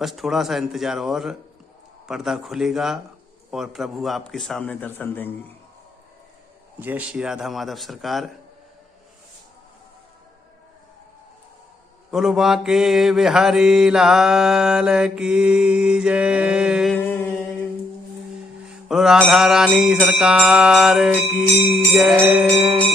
बस थोड़ा सा इंतजार और पर्दा खुलेगा और प्रभु आपके सामने दर्शन देंगी। जय श्री राधा माधव सरकार। बोलो बांके बिहारी लाल की जय। बोलो राधा रानी सरकार की जय।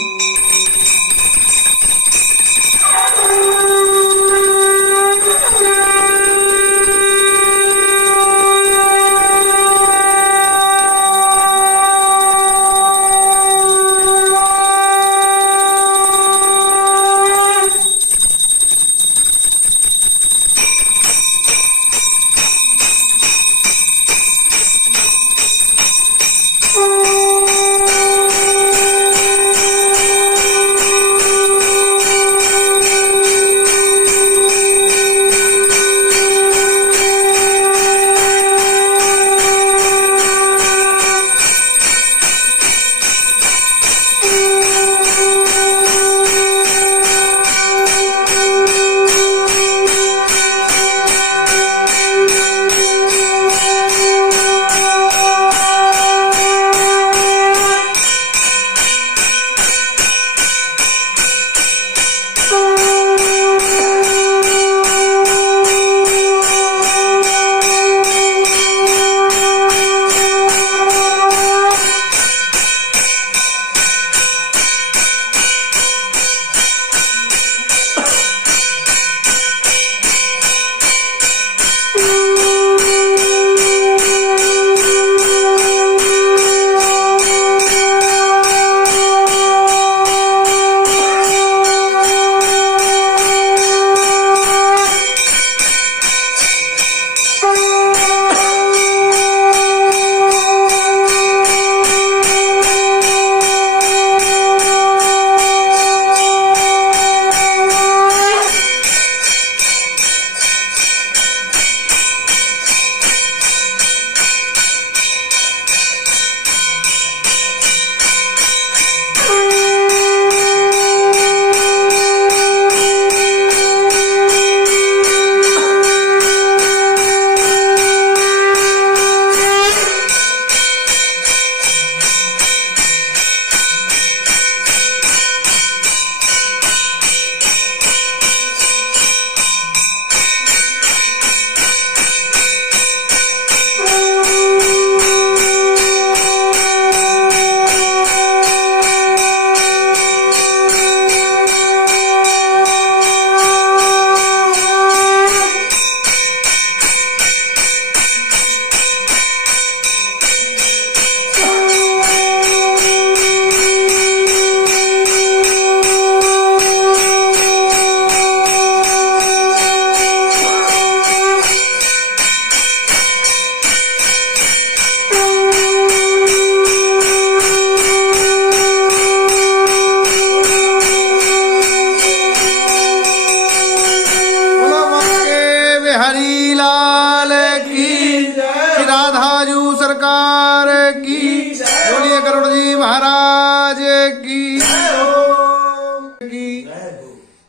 हरी लाल की जय। राधाजू सरकार की बोलिए। गरुड़ जी महाराज की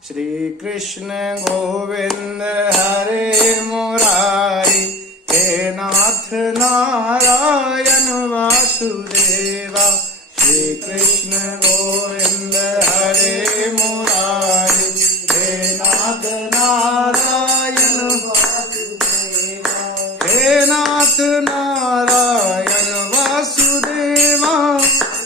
श्री कृष्ण गोविंद हरे मुरारी हे नाथ नारायण वासुदेवा। श्री कृष्ण गोविंद हरे मुरारी हे नाथ नारायण वासुदेवा। हे नाथ नारायण वासुदेवा।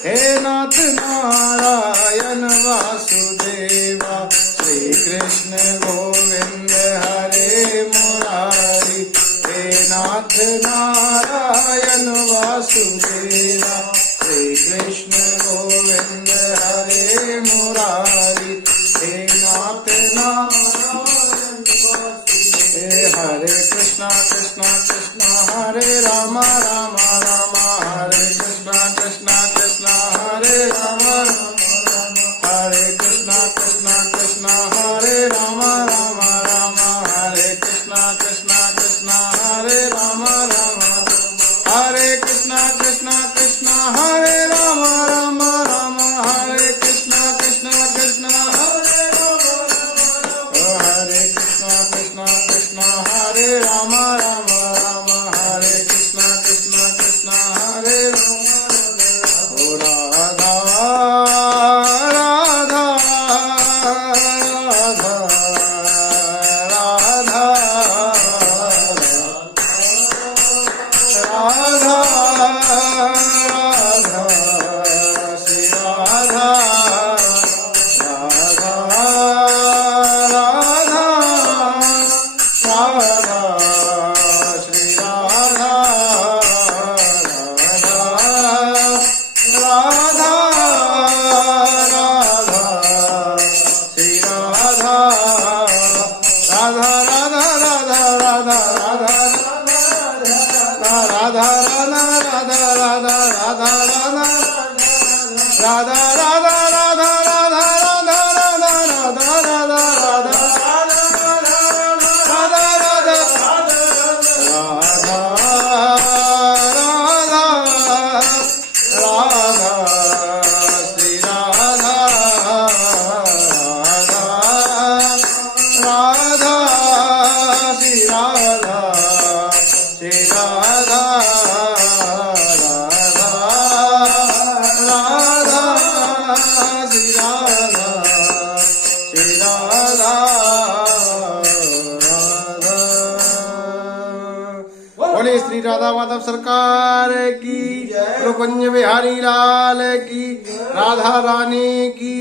हे नाथ नारायण वासुदेवा। श्री कृष्ण गोविंद हरे मुरारी हे नाथ नारायण वासुदेवा। श्री कृष्ण गोविंद हरे मुरारी हे नाथ नारायण वासुदेवा। हरे कृष्णा कृष्णा कृष्णा हरे राम राम राम हरे कृष्णा कृष्णा कृष्णा हरे राम राम राम हरे कृष्णा कृष्णा कृष्णा हरे राम राम राम हरे कृष्णा कृष्णा कृष्णा हरे राम राम हरे कृष्णा कृष्णा कृष्णा हरे राम राम राम हरे कृष्णा कृष्णा कृष्णा हरे राम राम हरे कृष्णा कृष्णा कृष्णा हरे राम राधा राधा राधा राधा राधा राधा राधा राधा राधा राधा राधा राधा राधा राधा बोले श्री राधा माधव सरकार की, कुंज बिहारी लाल की, राधा रानी की।